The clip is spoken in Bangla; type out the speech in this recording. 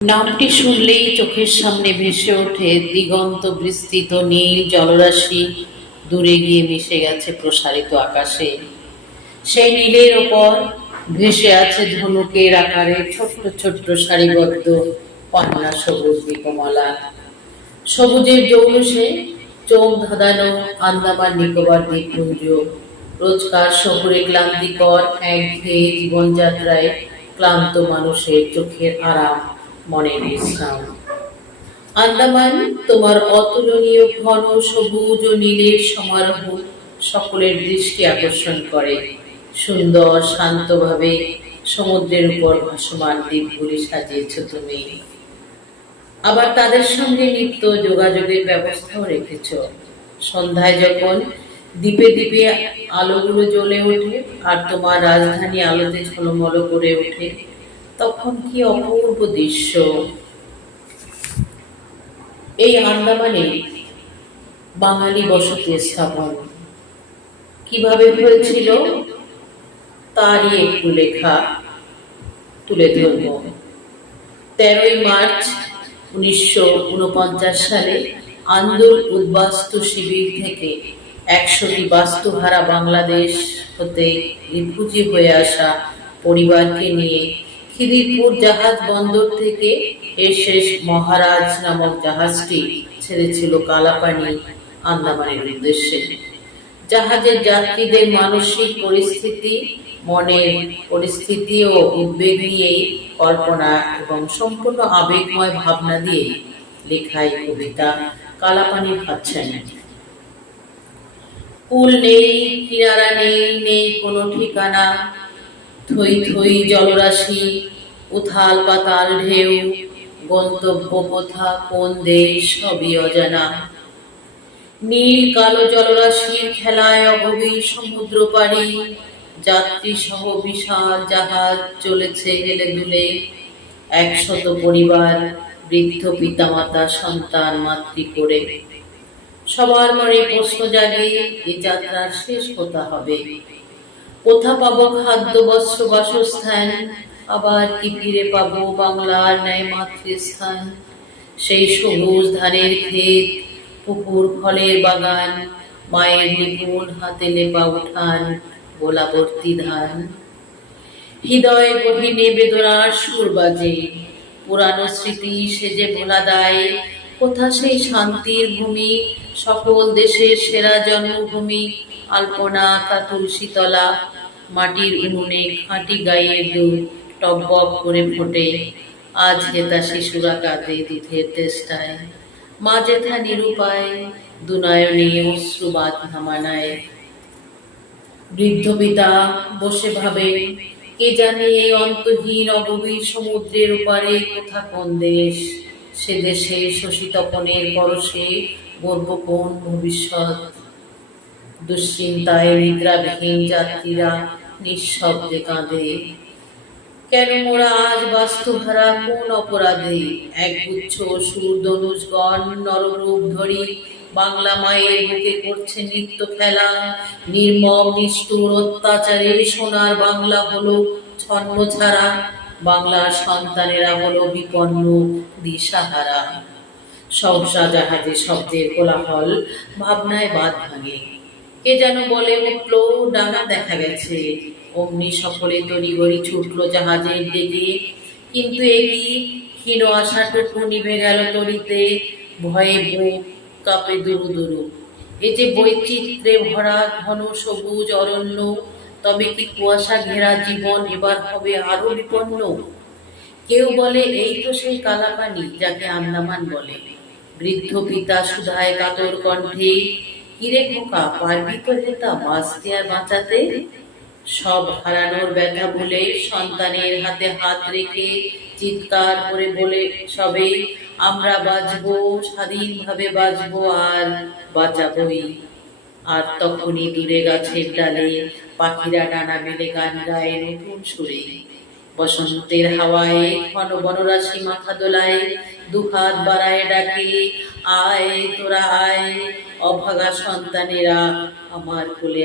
নামটি শুনলেই চোখের সামনে ভেসে ওঠে দিগন্ত বিস্তৃত নীল জলরাশি, দূরে গিয়ে মিশে গেছে প্রসারিত আকাশে। সেই নীলের ওপর ভেসে আছে ধনুকের আকারে ছোট্ট ছোট্ট সারিবদ্ধ পান্না সবুজ দীপমালা। সবুজের জৌলুসে চোখ ধাঁধানো আন্দামান নিকোবর দ্বীপপুঞ্জ। রোজকার শহুরে ক্লান্তিকর একঘেয়ে জীবনযাত্রায় ক্লান্ত মানুষের চোখের আরাম, মনের বিশ্রাম। আন্দামান তোমার অতুলনীয় ঘন সবুজ ও নীলের সমারোহ সকলের দৃষ্টি আকর্ষণ করে। সুন্দর শান্তভাবে সমুদ্রের উপর ভাসমান দ্বীপগুলি সাজিয়েছ তুমি। আবার তাদের সঙ্গে নিত্য যোগাযোগের ব্যবস্থাও রেখেছ। সন্ধ্যায় যখন দ্বীপে দ্বীপে আলোগুলো জ্বলে ওঠে আর তোমার রাজধানী আলোতে ঝলমল করে ওঠে, তখন কি অপূর্ব দৃশ্য! এই আন্দামানে বাঙালি বসতি স্থাপন কিভাবে হয়েছিল তারই একটু লেখা তুলে ধরব। 13ই মার্চ 1949 সালে আন্দোল উদ্বাস্তু শিবির থেকে 100টি বাস্তুহারা বাংলাদেশ হতে রিফিউজি হয়ে আসা পরিবারকে নিয়ে খিদিরপুর জাহাজ বন্দর থেকে এসএস মহারাজ নামক জাহাজটি ছেড়েছিল কালাপানি আন্দামানের উদ্দেশ্যে। জাহাজের যাত্রীদের মানসিক পরিস্থিতি, মনের পরিস্থিতি ও উদ্বেগ নিয়েই কল্পনা এবং সম্পূর্ণ আবেগময় ভাবনা দিয়ে লেখা এই কবিতা কালাপানির হাতছানি। কুল নেই, কিনারা নেই, নেই কোনো ঠিকানা, থই থই জলরাশি, উথাল পাতাল ঢেউ, গন্তব্য কোথা কোন দেশ সবই অজানা। নীল কালো জলরাশির খেলায় অগভীর সমুদ্র পাড়ি, যাত্রী সহ বিশাল জাহাজ চলেছে হেলে দুলে। 100 পরিবার, বৃদ্ধ পিতামাতা, সন্তান মাতৃ করে। সবার মনে প্রশ্ন জাগে, এই যাত্রার শেষ কোথা হবে? কোথা পাবো খাদ্য বস্ত্র বাসস্থান? আবার কি ফিরে পাবো বাংলার ন্যায় মাতৃস্থান? সেই সবুজ ধানের ক্ষেত, পুকুর ফলের বাগান, মায়ের নিপুণ হাতে লেপা উঠান, গোলাবর্তী ধান। হৃদয় গহীনে বেদনার সুর বাজে, পুরানো স্মৃতি সেজে ভোলা দায়। কোথা সেই শান্তির ভূমি, সকল দেশের সেরা জন্মভূমি, আলপনা আঁকা তুলসীতলা, মাটির উনুনে খাঁটি গাইয়ের দুধ টকবক করে ফোটে। আজ হেতা শিশুরা কাঁদে দুধের তেষ্টায়, মা যেথা নিরুপায়, দুনয়নে অশ্রু বাঁধ নামানায়। বৃদ্ধ পিতা বসে ভাবে, কে জানে এই অন্তহীন অগভীর সমুদ্রের ওপারে কোথা কোন দেশ? সে দেশে শশী তপনের পরশে গর্ব কোন ভবিষ্যৎ? দুশ্চিন্তায় নিদ্রাবিহীন যাত্রীরা নিঃশব্দে কাঁদে। কেন মোরা আজ বাস্তুহারা কোন অপরাধে? একগুচ্ছ অসুর ধনুষগণ নররূপ ধরি বাংলা মায়ের বুকে করছে নৃত্য খেলা। নির্মম নিষ্ঠুর অত্যাচারে সোনার বাংলা হলো ছন্নছাড়া, বাংলার সন্তানেরা হলো বিপন্ন দিশাহারা। সহসা জাহাজে শব্দের কোলাহল, ভাবনায় বাঁধ ভাঙে। কে যেন বলে উঠল, ডানা দেখা গেছে। অমনি সকলে তড়িঘড়ি ছুটলো জাহাজের দিকে, কিন্তু একই ক্ষীণ আশাটুকু নিভে গেল তড়িতে। ভয়ে বুক কাঁপে দুরু দুরু। এ যে বৈচিত্র্যে ভরা ঘন সবুজ অরণ্য, তবে কি কুয়াশা ঘেরা জীবন এবার হবে আরো বিপন্ন? কেউ বলে এই তো সেই কালাপানি যাকে আন্দামান বলে। বৃদ্ধ পিতা সুধায় কাতর কণ্ঠে, কিরে খোকা, পারবি তো হেতা বাঁচতে আর বাঁচাতে? সব হারানোর ব্যথা ভুলে সন্তানের হাতে হাত রেখে চিৎকার করে বলে সবে, আমরা বাঁচবো, স্বাধীনভাবে বাঁচবো আর বাঁচাবই। আর তখনই দূরে গাছের ডালে পাখিরা ডানা মেলে গান গায় নতুন সুরে। বসন্তের হাওয়ায় ঘন বনরাশি মাথা দোলায়, দুহাত বাড়ায় ডাকে, আয় তোরা আয়, অভাগা সন্তানেরা আমার কোলে।